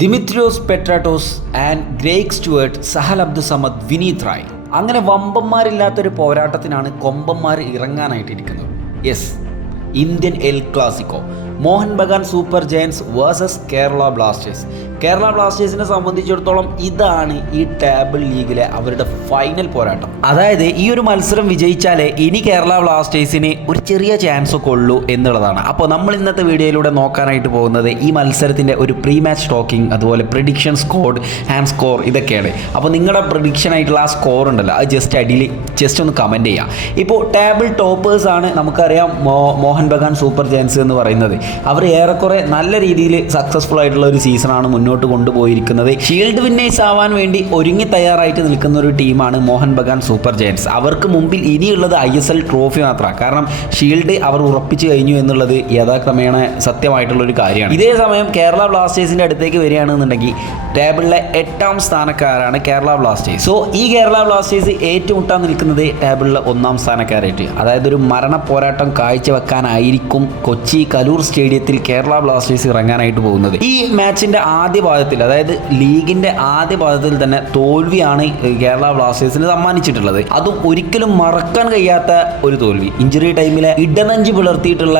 Dimitrios Petratos and Greg Stuart, Sahal Abdul Samad, Vineeth Rai. അങ്ങനെ വമ്പന്മാരില്ലാത്തൊരു പോരാട്ടത്തിനാണ് കൊമ്പന്മാർ ഇറങ്ങാനായിട്ടിരിക്കുന്നത്. Yes, Indian El Clasico, Mohun Bagan super giants versus Kerala Blasters. Kerala ബ്ലാസ്റ്റേഴ്സിനെ സംബന്ധിച്ചിടത്തോളം ഇതാണ് ഈ ടേബിൾ ലീഗിലെ അവരുടെ ഫൈനൽ പോരാട്ടം. അതായത് ഈ ഒരു മത്സരം വിജയിച്ചാലേ ഇനി കേരള ബ്ലാസ്റ്റേഴ്സിന് ഒരു ചെറിയ ചാൻസ് ഒക്കെ ഉള്ളൂ എന്നുള്ളതാണ്. അപ്പോൾ നമ്മൾ ഇന്നത്തെ വീഡിയോയിലൂടെ നോക്കാനായിട്ട് പോകുന്നത് ഈ മത്സരത്തിൻ്റെ ഒരു പ്രീ മാച്ച് ടോക്കിംഗ്, അതുപോലെ പ്രിഡിക്ഷൻ സ്കോഡ് ആൻഡ് സ്കോർ, ഇതൊക്കെയാണ്. അപ്പോൾ നിങ്ങളുടെ പ്രിഡിക്ഷൻ ആയിട്ടുള്ള ആ സ്കോർ ഉണ്ടല്ലോ, അത് ജസ്റ്റ് ഒന്ന് കമൻറ്റ് ചെയ്യാം. ഇപ്പോൾ ടേബിൾ ടോപ്പേഴ്സ് ആണ് നമുക്കറിയാം മോഹൻ ബഗാൻ സൂപ്പർ ജയൻസ് എന്ന് പറയുന്നത്. അവർ ഏറെക്കുറെ നല്ല രീതിയിൽ സക്സസ്ഫുൾ ആയിട്ടുള്ള ഒരു സീസണാണ് മുന്നോട്ട് കൊണ്ടുപോയിരിക്കുന്നത്. ഷീൽഡ് വിന്നേഴ്സ് ആവാൻ വേണ്ടി ഒരുങ്ങി തയ്യാറായിട്ട് നിൽക്കുന്ന ഒരു ടീമാണ് മോഹൻ ബഗാൻ സൂപ്പർ ജയൻസ്. അവർക്ക് മുമ്പിൽ ഇനിയുള്ളത് ISL ട്രോഫി മാത്രമാണ്. കാരണം ഷീൽഡ് അവർ ഉറപ്പിച്ചു കഴിഞ്ഞു എന്നുള്ളത് യഥാക്രമേണ സത്യമായിട്ടുള്ളൊരു കാര്യമാണ്. ഇതേ സമയം കേരള ബ്ലാസ്റ്റേഴ്സിൻ്റെ അടുത്തേക്ക് വരികയാണെന്നുണ്ടെങ്കിൽ ടേബിളിലെ 8ാം സ്ഥാനക്കാരാണ് കേരള ബ്ലാസ്റ്റേഴ്സ്. സോ ഈ കേരള ബ്ലാസ്റ്റേഴ്സ് ഏറ്റുമുട്ടാൻ നിൽക്കുന്നത് ടേബിളിലെ 1ാം സ്ഥാനക്കാരായിട്ട്. അതായത് ഒരു മരണ പോരാട്ടം കാഴ്ചവെക്കാനായിരിക്കും കൊച്ചി കലൂർ സ്റ്റേഡിയത്തിൽ കേരള ബ്ലാസ്റ്റേഴ്സ് ഇറങ്ങാനായിട്ട് പോകുന്നത്. ഈ മാച്ചിൻ്റെ ആദ്യ പാദത്തിൽ, അതായത് ലീഗിൻ്റെ ആദ്യ പാദത്തിൽ തന്നെ തോൽവിയാണ് കേരള ബ്ലാസ്റ്റേഴ്സിന് സമ്മാനിച്ചിട്ടുള്ളത്. അതും ഒരിക്കലും മറക്കാൻ കഴിയാത്ത ഒരു തോൽവി. ഇഞ്ചുറി ടൈമിലെ ഇടനെഞ്ച് പിളർത്തിയിട്ടുള്ള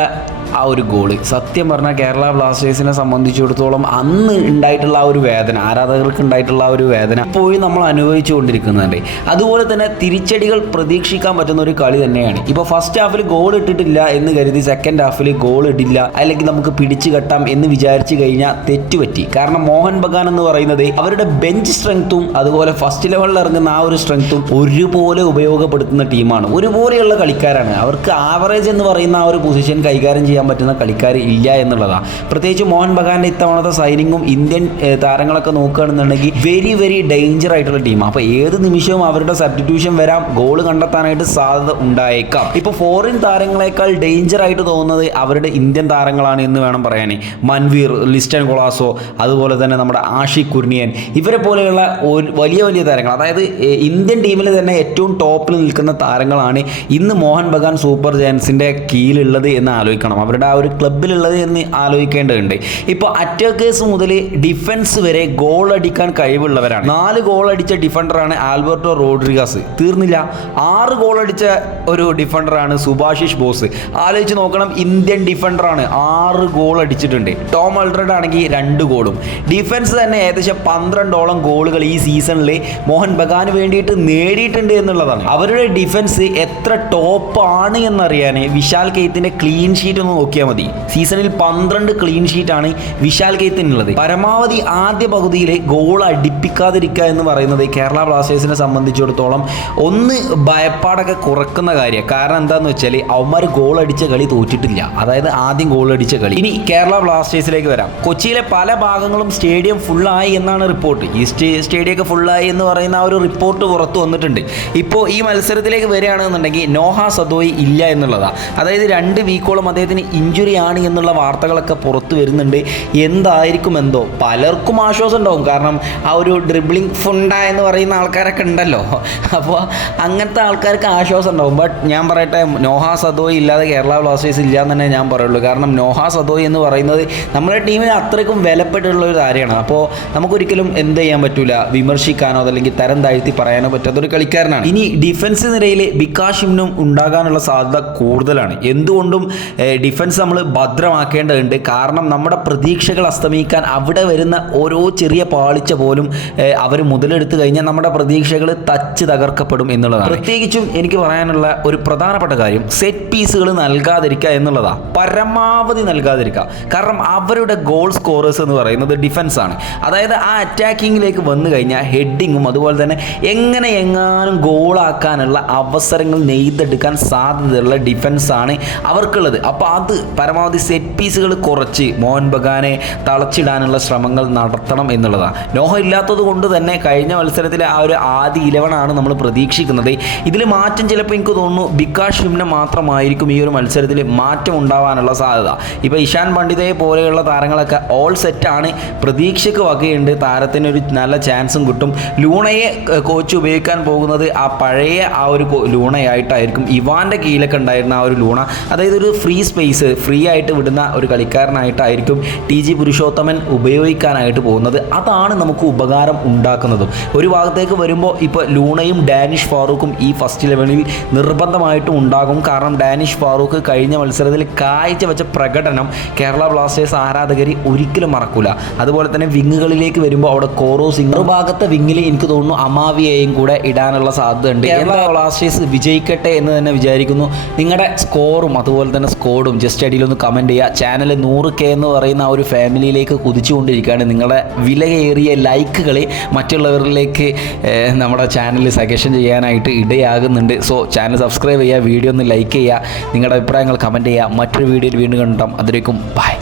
ആ ഒരു ഗോള്, സത്യം പറഞ്ഞാൽ കേരള ബ്ലാസ്റ്റേഴ്സിനെ സംബന്ധിച്ചിടത്തോളം അന്ന് ഉണ്ടായിട്ടുള്ള ആ ഒരു വേദന, ആരാധകർക്ക് ഉണ്ടായിട്ടുള്ള ആ ഒരു വേദന ഇപ്പോഴും നമ്മൾ അനുഭവിച്ചു കൊണ്ടിരിക്കുന്നുണ്ട്. അതുപോലെ തന്നെ തിരിച്ചടികൾ പ്രതീക്ഷിക്കാൻ പറ്റുന്ന ഒരു കളി തന്നെയാണ്. ഇപ്പോൾ ഫസ്റ്റ് ഹാഫിൽ ഗോൾ ഇട്ടിട്ടില്ല എന്ന് കരുതി സെക്കൻഡ് ഹാഫിൽ ഗോൾ ഇടില്ല, അല്ലെങ്കിൽ നമുക്ക് പിടിച്ചു കെട്ടാം എന്ന് വിചാരിച്ചു കഴിഞ്ഞാൽ തെറ്റുപറ്റി. കാരണം മോഹൻ ബഗാൻ എന്ന് പറയുന്നത് അവരുടെ ബെഞ്ച് സ്ട്രെങ്ത്തും അതുപോലെ ഫസ്റ്റ് ലെവലിൽ ഇറങ്ങുന്ന ആ ഒരു സ്ട്രെങ്ത്തും ഒരുപോലെ ഉപയോഗപ്പെടുത്തുന്ന ടീമാണ്. ഒരുപോലെയുള്ള കളിക്കാരാണ്. അവർക്ക് ആവറേജ് എന്ന് പറയുന്ന ആ ഒരു പൊസിഷൻ കൈകാര്യം ചെയ്യാൻ പറ്റുന്ന കളിക്കാർ ഇല്ല എന്നുള്ളതാണ്. പ്രത്യേകിച്ച് മോഹൻ ബഗാന്റെ ഇത്തവണത്തെ സൈനിങ്ങും ഇന്ത്യൻ താരങ്ങളൊക്കെ നോക്കുകയാണെന്നുണ്ടെങ്കിൽ വെരി ഡേഞ്ചർ ആയിട്ടുള്ള ടീമാണ്. അപ്പോൾ ഏത് നിമിഷവും അവരുടെ സബ്സ്റ്റിറ്റ്യൂഷൻ വരാം, ഗോൾ കണ്ടെത്താനായിട്ട് സാധ്യത ഉണ്ടായേക്കാം. ഇപ്പോൾ ഫോറിൻ താരങ്ങളെക്കാൾ ഡേഞ്ചർ ആയിട്ട് തോന്നുന്നത് അവരുടെ ഇന്ത്യൻ താരങ്ങളാണ് എന്ന് വേണം പറയാൻ. മൻവീർ, ലിസ്റ്റൻ കൊളാസോ, അതുപോലെ തന്നെ നമ്മുടെ ആഷിഖ് കുർണിയൻ, ഇവരെ പോലെയുള്ള വലിയ താരങ്ങൾ, അതായത് ഇന്ത്യൻ ടീമിൽ തന്നെ ഏറ്റവും ടോപ്പിൽ നിൽക്കുന്ന താരങ്ങളാണ് ഇന്ന് മോഹൻ ബഗാൻ സൂപ്പർ ജയൻസിൻ്റെ കീഴിലുള്ളത് എന്ന് ആലോചിക്കണം. അവരുടെ ആ ഒരു ക്ലബിലുള്ളത് എന്ന് ആലോചിക്കേണ്ടതുണ്ട്. ഇപ്പോൾ അറ്റാക്കേഴ്സ് മുതൽ ഡിഫൻസ് വരെ ഗോൾ അടിക്കാൻ കഴിവുള്ളവരാണ്. 4 ഗോൾ അടിച്ച ഡിഫൻഡറാണ് ആൽബർട്ടോ റോഡ്രിഗസ്. തീർന്നില്ല, 6 ഗോൾ അടിച്ച ഒരു ഡിഫൻഡറാണ് സുഭാഷിഷ് ബോസ്. ആലോചിച്ച് നോക്കണം, ഇന്ത്യൻ ഡിഫൻഡറാണ്, 6 ഗോൾ അടിച്ചിട്ടുണ്ട്. ടോം അൾഡ്രഡ് ആണെങ്കിൽ 2 ഗോളും. ഡിഫൻസ് തന്നെ ഏകദേശം 12ഓളം ഗോളുകൾ ഈ സീസണിൽ മോഹൻ ബഗാന് വേണ്ടിയിട്ട് നേടിയിട്ടുണ്ട് എന്നുള്ളതാണ്. അവരുടെ ഡിഫൻസ് എത്ര ടോപ്പാണ് എന്നറിയാൻ വിശാൽ കെയ്ത്തിന്റെ ക്ലീൻ ഷീറ്റ് ഒന്ന് നോക്കിയാൽ മതി. സീസണിൽ 12 ക്ലീൻ ഷീറ്റാണ് വിശാൽ കെയ്ത്തിനുള്ളത്. പരമാവധി ആദ്യ പകുതിയിൽ ഗോൾ അടിപ്പിക്കാതിരിക്കുക എന്ന് പറയുന്നത് കേരള ബ്ലാസ്റ്റേഴ്സിനെ സംബന്ധിച്ചിടത്തോളം ഒന്ന് ഭയപ്പാടൊക്കെ കുറക്കുന്ന കാര്യമാണ്. കാരണം എന്താണെന്ന് വെച്ചാൽ അവന്മാർ ഗോൾ അടിച്ച കളി തോറ്റിട്ടില്ല, അതായത് ആദ്യം ഗോൾ അടിച്ച കളി. ഇനി കേരള ബ്ലാസ്റ്റേഴ്സിലേക്ക് വരാം. കൊച്ചിയിലെ പല ഭാഗങ്ങളും സ്റ്റേഡിയം ഫുള്ളായി എന്നാണ് റിപ്പോർട്ട്. ഈ സ്റ്റേഡിയമൊക്കെ ഫുള്ളായി എന്ന് പറയുന്ന ആ ഒരു റിപ്പോർട്ട് പുറത്തു വന്നിട്ടുണ്ട്. ഇപ്പോൾ ഈ മത്സരത്തിലേക്ക് വരികയാണെന്നുണ്ടെങ്കിൽ നോഹ സദോയി ഇല്ല എന്നുള്ളതാണ്. അതായത് 2 വീക്കോളം അദ്ദേഹത്തിന് ഇഞ്ചുറി ആണ് എന്നുള്ള വാർത്തകളൊക്കെ പുറത്തു വരുന്നുണ്ട്. എന്തായിരിക്കും എന്തോ, പലർക്കും ആശ്വാസം ഉണ്ടാവും. കാരണം ആ ഒരു ഡ്രിബ്ലിംഗ് ഫുണ്ട എന്ന് പറയുന്ന ആൾക്കാരൊക്കെ ഉണ്ടല്ലോ, അപ്പോൾ അങ്ങനത്തെ ആൾക്കാർക്ക് ആശ്വാസം ഉണ്ടാവും. ബട്ട് ഞാൻ പറയട്ടെ, നോഹ സദോയി ഇല്ലാതെ കേരള ബ്ലാസ്റ്റേഴ്സ് ഇല്ല എന്ന് തന്നെ ഞാൻ പറയുള്ളൂ. കാരണം നോഹ സദോയി എന്ന് പറയുന്നത് നമ്മുടെ ടീമിന് അത്രയ്ക്കും വിലപ്പെട്ടുള്ള ഒരു കാര്യമാണ്. അപ്പോൾ നമുക്കൊരിക്കലും എന്ത് ചെയ്യാൻ പറ്റില്ല, വിമർശിക്കാനോ അതല്ലെങ്കിൽ തരം താഴ്ത്തി പറയാനോ പറ്റാത്തൊരു കളിക്കാരനാണ്. ഇനി ഡിഫൻസ് നിരയിൽ ബിക്കാഷിമിനും ഉണ്ടാകാനുള്ള സാധ്യത കൂടുതലാണ്. എന്തുകൊണ്ടും ഡിഫൻസ് നമ്മൾ ഭദ്രമാക്കേണ്ടതുണ്ട്. കാരണം നമ്മുടെ പ്രതീക്ഷകൾ അസ്തമിക്കാൻ അവിടെ വരുന്ന ഓരോ ചെറിയ പാളിച്ച പോലും അവർ മുതലെടുത്ത് കഴിഞ്ഞാൽ നമ്മുടെ പ്രതീക്ഷകൾ തകർക്കപ്പെടും എന്നുള്ളതാണ്. പ്രത്യേകിച്ചും എനിക്ക് പറയാനുള്ള ഒരു പ്രധാനപ്പെട്ട കാര്യം സെറ്റ് പീസുകൾ നൽകാതിരിക്കുക എന്നുള്ളതാണ്. പരമാവധി നൽകാതിരിക്കുക. കാരണം അവരുടെ ഗോൾ സ്കോറേഴ്സ് എന്ന് പറയുന്നത് ഡിഫൻസ് ആണ്. അതായത് ആ അറ്റാക്കിങ്ങിലേക്ക് വന്നു കഴിഞ്ഞാൽ ഹെഡിങ്ങും അതുപോലെ തന്നെ എങ്ങാനും ഗോളാക്കാനുള്ള അവസരങ്ങൾ നെയ്തെടുക്കാൻ സാധ്യതയുള്ള ഡിഫൻസാണ് അവർക്കുള്ളത്. അപ്പോൾ അത് പരമാവധി സെറ്റ് പീസുകൾ കുറച്ച് മോഹൻ ബഗാനെ തളച്ചിടാനുള്ള ശ്രമങ്ങൾ നടത്തണം എന്നുള്ളതാണ്. നോഹ ഇല്ലാത്തത് കൊണ്ട് തന്നെ കഴിഞ്ഞ മത്സരത്തിലെ ആ ഒരു ആദ്യ 11 നമ്മൾ പ്രതീക്ഷിക്കുന്നത്. ഇതിൽ മാറ്റം ചിലപ്പോൾ എനിക്ക് തോന്നുന്നു ബിക്കാഷിമിനെ മാത്രമായിരിക്കും ഈ ഒരു മത്സരത്തിൽ മാറ്റം ഉണ്ടാവാനുള്ള സാധ്യത. ഇപ്പോൾ ഇഷാൻ പണ്ഡിതയെ പോലെയുള്ള താരങ്ങളൊക്കെ ഓൾ സെറ്റാണ്, പ്രതീക്ഷയ്ക്ക് വകയുണ്ട്, താരത്തിനൊരു നല്ല ചാൻസും കിട്ടും. ലൂണയെ കോച്ച് ഉപയോഗിക്കാൻ പോകുന്നത് ആ പഴയ ആ ഒരു ലൂണയായിട്ടായിരിക്കും. ഇവാൻ്റെ കീഴിലൊക്കെ ഉണ്ടായിരുന്ന ആ ഒരു ലൂണ, അതായത് ഒരു ഫ്രീ സ്പേസ് സ്പേസ് ഫ്രീ ആയിട്ട് വിടുന്ന ഒരു കളിക്കാരനായിട്ടായിരിക്കും TG പുരുഷോത്തമൻ ഉപയോഗിക്കാനായിട്ട് പോകുന്നത്. അതാണ് നമുക്ക് ഉപകാരം ഉണ്ടാക്കുന്നതും. ഒരു ഭാഗത്തേക്ക് വരുമ്പോൾ ഇപ്പോൾ ലൂണയും ഡാനിഷ് ഫാറൂഖും ഈ ഫസ്റ്റ് 11-ൽ നിർബന്ധമായിട്ടും ഉണ്ടാകും. കാരണം ഡാനിഷ് ഫാറൂഖ് കഴിഞ്ഞ മത്സരത്തിൽ കാഴ്ചവെച്ച പ്രകടനം കേരള ബ്ലാസ്റ്റേഴ്സ് ആരാധകർ ഒരിക്കലും മറക്കൂല. അതുപോലെ തന്നെ വിങ്ങുകളിലേക്ക് വരുമ്പോൾ അവിടെ കോറോ സിംഗ് ഭാഗത്തെ വിങ്ങിൽ എനിക്ക് തോന്നുന്നു അമാവിയെയും കൂടെ ഇടാനുള്ള സാധ്യതയുണ്ട്. കേരള ബ്ലാസ്റ്റേഴ്സ് വിജയിക്കട്ടെ എന്ന് തന്നെ വിചാരിക്കുന്നു. നിങ്ങളുടെ സ്കോറും അതുപോലെ തന്നെ സ്കോഡും ജസ്റ്റ് അടിയിലൊന്ന് കമൻറ്റ് ചെയ്യുക. ചാനൽ 100K എന്ന് പറയുന്ന ആ ഒരു ഫാമിലിയിലേക്ക് കുതിച്ചുകൊണ്ടിരിക്കുകയാണ്. നിങ്ങളുടെ വിലയേറിയ ലൈക്കുകൾ മറ്റുള്ളവരിലേക്ക് നമ്മുടെ ചാനൽ സജഷൻ ചെയ്യാനായിട്ട് ഇടയാകുന്നുണ്ട്. സോ ചാനൽ സബ്സ്ക്രൈബ് ചെയ്യുക, വീഡിയോ ഒന്ന് ലൈക്ക് ചെയ്യുക, നിങ്ങളുടെ അഭിപ്രായങ്ങൾ കമൻറ്റ് ചെയ്യുക. മറ്റൊരു വീഡിയോയിൽ വീണ്ടും കണ്ടാം. അതിലേക്കും ബൈ.